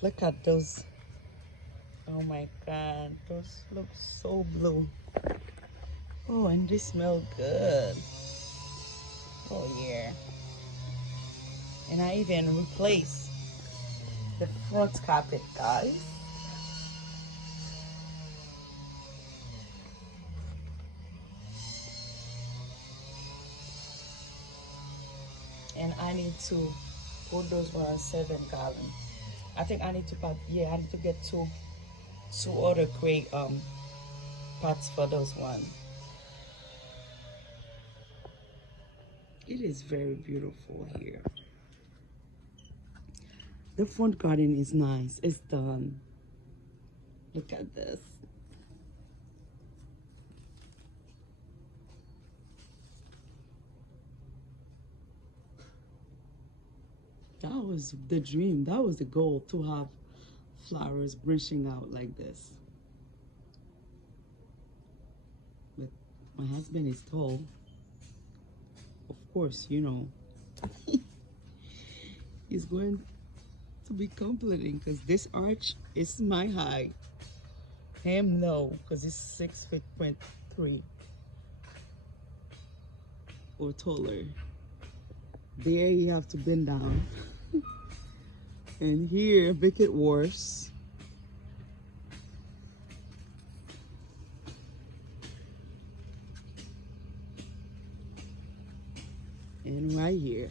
Look at those. Oh my God, those look so blue. Oh, and they smell good. Oh yeah. And I even replaced the front carpet, guys. And I need to put those one on 7 gallon. I think I need to put, yeah, I need to get two other crate pots for those one. It is very beautiful here. The front garden is nice. It's done. Look at this. That was the dream. That was the goal, to have flowers branching out like this. But my husband is tall. Of course, you know, he's going to be complaining because this arch is my height. Him, no, because he's 6'3" or taller. There you have to bend down. And here, make it worse. And right here.